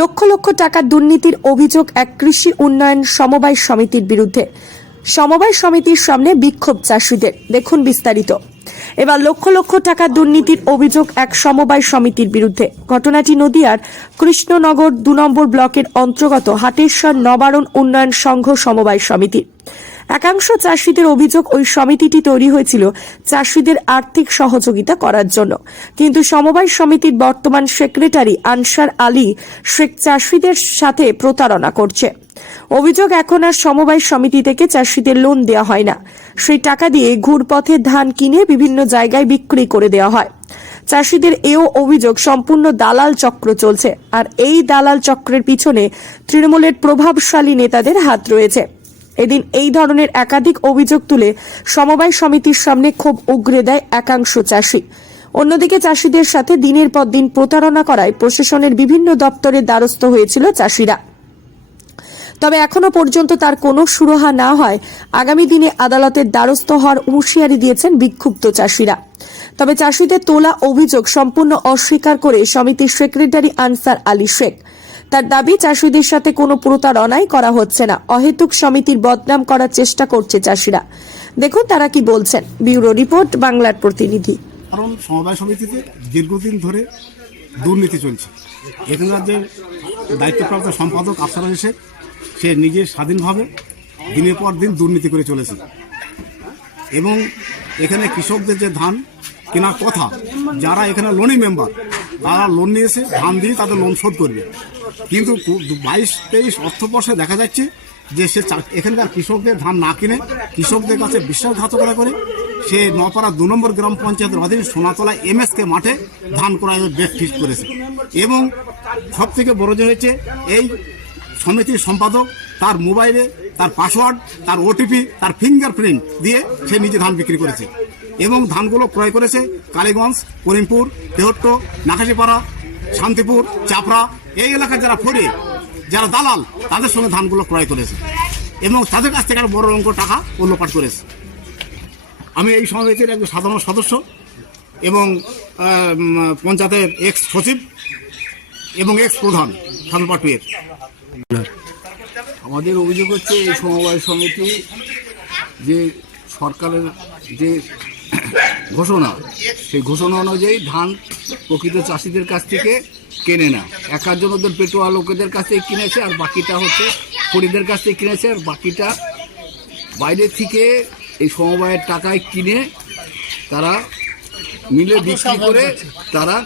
লক্ষ লক্ষ টাকার দুর্নীতির অভিযোগ এক কৃষি উন্নয়ন সমবায় সমিতির বিরুদ্ধে। সমবায় সমিতির সামনে বিক্ষোভ চাষিদের। দেখুন বিস্তারিত। এবার লক্ষ লক্ষ টাকার দুর্নীতির অভিযোগ এক সমবায় সমিতির বিরুদ্ধে। ঘটনাটি নদিয়ার কৃষ্ণনগর ২ নম্বর ব্লকের অন্তর্গত হাটেশ্বর নবারণ উন্নয়ন সংঘ সমবায় সমিতি। একাংশ চাষিদের অভিযোগ, ওই সমিতিটি তৈরি হয়েছিল চাষিদের আর্থিক সহযোগিতা করার জন্য, কিন্তু সমবায় সমিতির বর্তমান সেক্রেটারি আনসার আলী শেখ চাষিদের সাথে প্রতারণা করছে। অভিযোগ, এখন আর সমবায় সমিতি থেকে চাষিদের লোন দেওয়া হয় না, সেই টাকা দিয়ে ঘুরপথে ধান কিনে বিভিন্ন জায়গায় বিক্রি করে দেওয়া হয়। চাষিদের এও অভিযোগ, সম্পূর্ণ দালাল চক্র চলছে, আর এই দালাল চক্রের পিছনে তৃণমূলের প্রভাবশালী নেতাদের হাত রয়েছে। এদিন এই ধরনের একাধিক অভিযোগ তুলে সমবায় সমিতির সামনে ক্ষোভ উগরে দেয় একাংশ চাষি। অন্যদিকে চাষিদের সাথে দিনের পর দিন প্রতারণা করায় প্রশাসনের বিভিন্ন দপ্তরের দ্বারস্থ হয়েছিল চাষিরা। তবে এখনো পর্যন্ত তার কোনো সুরাহা না হয় আগামী দিনে আদালতের দ্বারস্থ হওয়ার হুঁশিয়ারি দিয়েছেন বিক্ষুব্ধ চাষিরা। তবে চাষিদের তোলা অভিযোগ সম্পূর্ণ অস্বীকার করে সমিতির সেক্রেটারি আনসার আলী শেখ। তার দাবি, চাষিদের সাথে কোনো প্রতারণাই করা হচ্ছে না, অহেতুক সমিতির বদনাম করার চেষ্টা করছে চাষিরা। দেখুন তারা কি বলছেন। ব্যুরো রিপোর্ট, বাংলার প্রতিনিধি। কারণ সমবায় সমিতিতে দীর্ঘদিন ধরে দুর্নীতি চলছে। এখানকার যে দায়িত্বপ্রাপ্ত সম্পাদক আফসার আলী শেখ, সে নিজে স্বাধীনভাবে দিনের পর দিন দুর্নীতি করে চলেছে এবং এখানে কৃষকদের যে ধান কেনার কথা, যারা এখানে লোনি মেম্বার, তারা লোন নিয়েছে, ধান দিয়ে তাদের লোন শোধ করবে, কিন্তু 22-23 অর্থবর্ষে দেখা যাচ্ছে যে সে এখানকার কৃষকদের ধান না কিনে কৃষকদের কাছে বিশ্বাসঘাতকতা করে সে নপাড়া ২ নম্বর গ্রাম পঞ্চায়েতের অধীন সোনাতলা MSK মাঠে ধান ক্রয়ের ডেট ফিক্স করেছে। এবং সব থেকে বড় যে হয়েছে, এই সমিতির সম্পাদক তার মোবাইলে তার পাসওয়ার্ড, তার OTP, তার ফিঙ্গারপ্রিন্ট দিয়ে সে নিজে ধান বিক্রি করেছে এবং ধানগুলো ক্রয় করেছে কালীগঞ্জ, করিমপুর, তেহট্ট, নাকাশিপাড়া, শান্তিপুর, চাপড়া, এই এলাকার যারা ফরে, যারা দালাল, তাদের সঙ্গে ধানগুলো ক্রয় করেছে এবং তাদের কাছ থেকে বড় অঙ্ক টাকা ও লোপাট করেছে। আমি এই সমিতির একজন সাধারণ সদস্য এবং পঞ্চায়েতের এক্স সচিব এবং এক্স প্রধান সালপাটুয়ের। আমাদের অভিযোগ হচ্ছে, এই সমবায় সমিতি যে সরকারের যে ঘোষণা, সেই ঘোষণা অনুযায়ী ধান প্রকৃত চাষিদের কাছ থেকে কেনে না। একার ওদের পেটোয়া লোকেদের কাছ থেকে কিনেছে, আর বাকিটা হচ্ছে খরিদের কাছ থেকে কিনেছে, আর বাকিটা বাইরে থেকে এই সমবায়ের টাকায় কিনে তারা মিলে বিক্রি করে তারা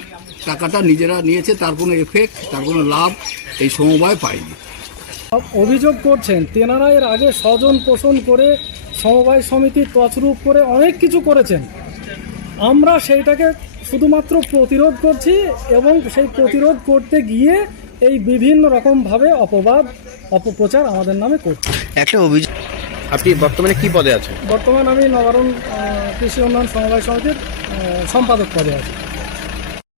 টাকাটা নিজেরা নিয়েছে। তার কোনো এফেক্ট, তার কোনো লাভ এই সমবায় পায়নি। অভিযোগ করছেন তেনারা এর আগে স্বজন পোষণ করে সমবায় সমিতির তছরূপ করে অনেক কিছু করেছেন। আমরা সেইটাকে শুধুমাত্র প্রতিরোধ করছি এবং সেই প্রতিরোধ করতে গিয়ে এই বিভিন্ন রকমভাবে অপপ্রচার আমাদের নামে করছে। একটা অভিযোগ, আপনি বর্তমানে কি পদে আছেন? বর্তমানে আমি নবারণ কৃষি উন্নয়ন সমবায় সমিতির সম্পাদক পদে আছি।